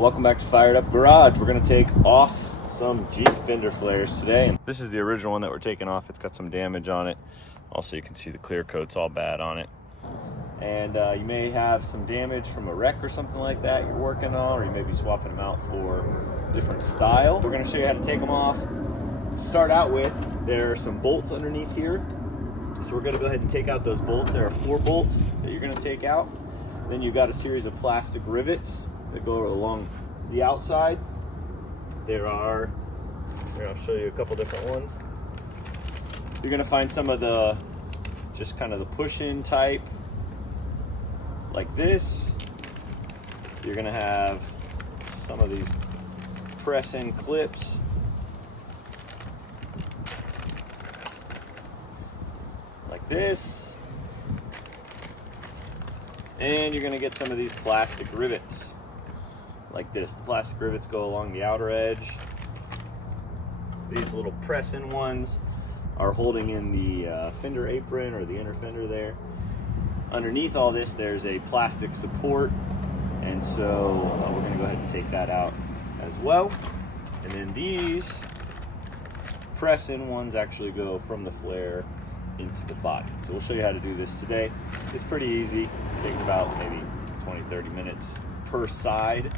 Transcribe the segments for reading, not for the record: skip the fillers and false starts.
Welcome back to Fired Up Garage. We're going to take off some Jeep fender flares today. This is the original one that we're taking off. It's got some damage on it. Also, you can see the clear coat's all bad on it. And you may have some damage from a wreck or something like that you're working on, or you may be swapping them out for a different style. We're going to show you how to take them off. To start out with, there are some bolts underneath here. So we're going to go ahead and take out those bolts. There are 4 bolts that you're going to take out. Then you've got a series of plastic rivets that go along the outside. Here, I'll show you a couple different ones. You're going to find some of the just kind of the push-in type like this. You're going to have some of these press-in clips. Like this. And you're going to get some of these plastic rivets like this. The plastic rivets go along the outer edge. These little press-in ones are holding in the fender apron or the inner fender there. Underneath all this, there's a plastic support, and so we're going to go ahead and take that out as well. And then these press-in ones actually go from the flare into the body. So we'll show you how to do this today. It's pretty easy. It takes about maybe 20-30 minutes per side.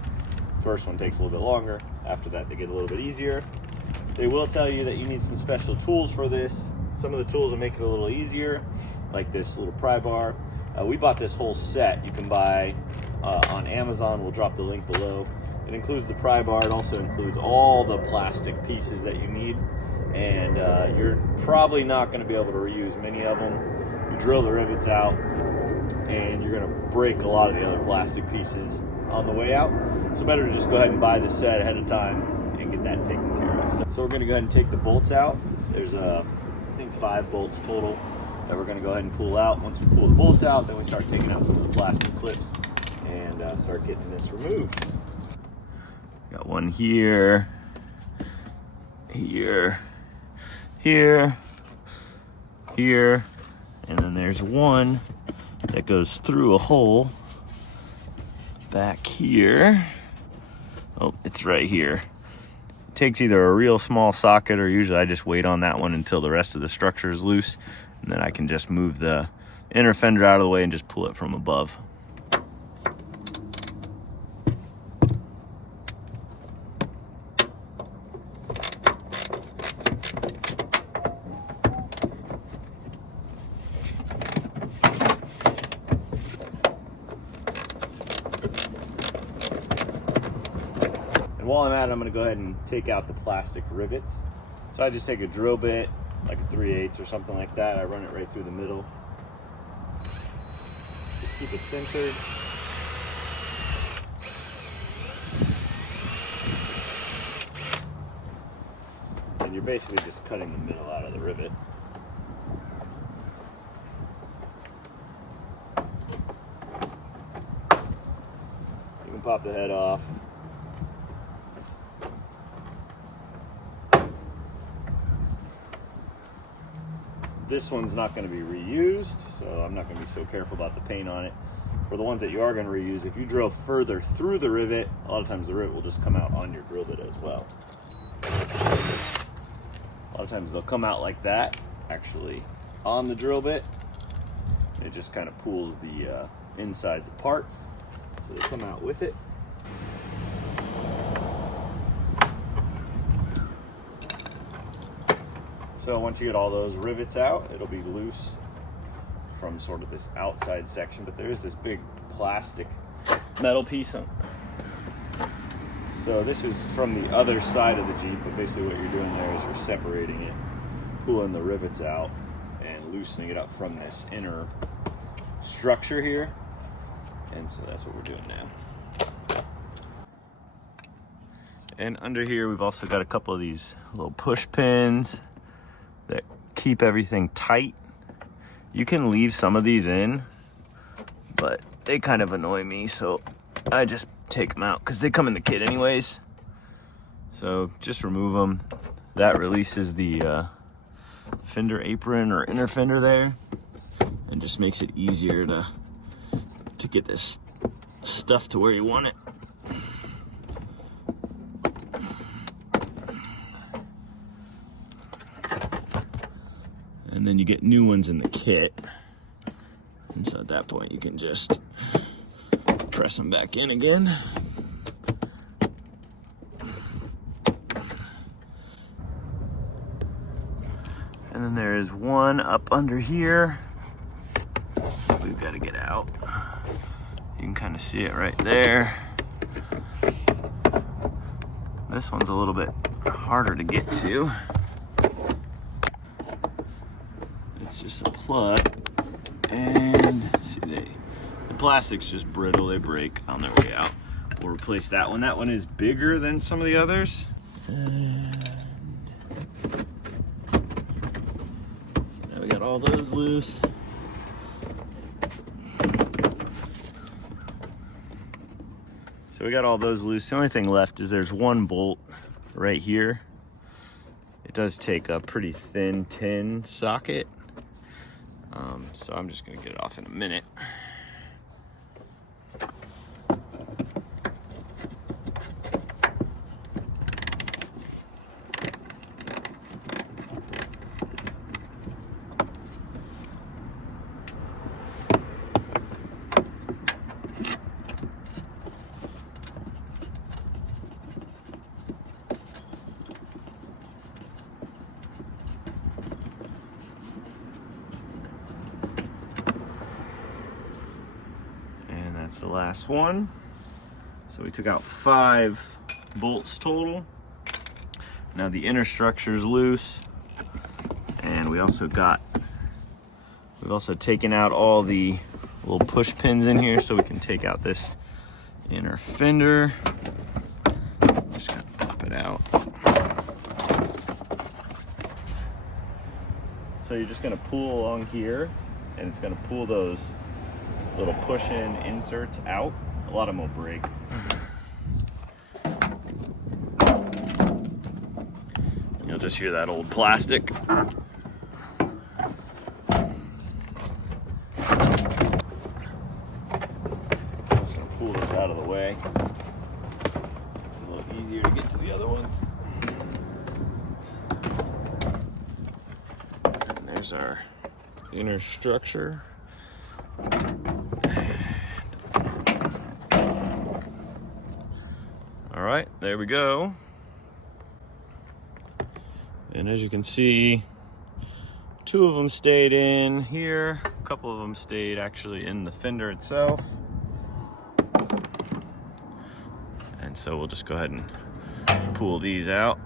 First one takes a little bit longer. After that, they get a little bit easier. They will tell you that you need some special tools for this. Some of the tools will make it a little easier, like this little pry bar. We bought this whole set. You can buy on Amazon. We'll drop the link below. It includes the pry bar. It also includes all the plastic pieces that you need. And you're probably not going to be able to reuse many of them. You drill the rivets out, and you're going to break a lot of the other plastic pieces on the way out. So better to just go ahead and buy the set ahead of time and get that taken care of. So we're going to go ahead and take the bolts out. There's I think 5 bolts total that we're going to go ahead and pull out. Once we pull the bolts out, then we start taking out some of the plastic clips and start getting this removed. Got one here, here, here, here, and then there's one that goes through a hole back here. Oh, it's right here. It takes either a real small socket, or usually I just wait on that one until the rest of the structure is loose, and then I can just move the inner fender out of the way and just pull it from above. And while I'm at it, I'm going to go ahead and take out the plastic rivets. So I just take a drill bit, like a 3/8 or something like that. I run it right through the middle. Just keep it centered. And you're basically just cutting the middle out of the rivet. You can pop the head off. This one's not going to be reused, so I'm not going to be so careful about the paint on it. For the ones that you are going to reuse, if you drill further through the rivet, a lot of times the rivet will just come out on your drill bit as well. A lot of times they'll come out like that, actually, on the drill bit. It just kind of pulls the insides apart, so they come out with it. So once you get all those rivets out, it'll be loose from sort of this outside section, but there is this big plastic metal piece on. So this is from the other side of the Jeep, but basically what you're doing there is you're separating it, pulling the rivets out, and loosening it up from this inner structure here. And so that's what we're doing now. And under here, we've also got a couple of these little push pins that keep everything tight. You can leave some of these in, but they kind of annoy me, so I just take them out because they come in the kit anyways. So just remove them. That releases the fender apron or inner fender there, and just makes it easier to get this stuff to where you want it. and then you get new ones in the kit. And so at that point you can just press them back in again. And then there is one up under here. We've got to get out. You can kind of see it right there. This one's a little bit harder to get to. It's just a plug. And see, the plastic's just brittle, they break on their way out. We'll replace that one. That one is bigger than some of the others. And so now we got all those loose. So we got all those loose. The only thing left is there's one bolt right here. It does take a pretty thin tin socket. So I'm just gonna get it off in a minute. That's the last one. So we took out 5 bolts total. Now the inner structure's loose, and we've also taken out all the little push pins in here, so we can take out this inner fender. Just gonna pop it out. So you're just gonna pull along here, and it's gonna pull those little push-in inserts out. A lot of them will break. You'll just hear that old plastic. Just gonna pull this out of the way. It's a little easier to get to the other ones. And there's our inner structure. All right, there we go. And as you can see, 2 of them stayed in here. A couple of them stayed actually in the fender itself. And so we'll just go ahead and pull these out.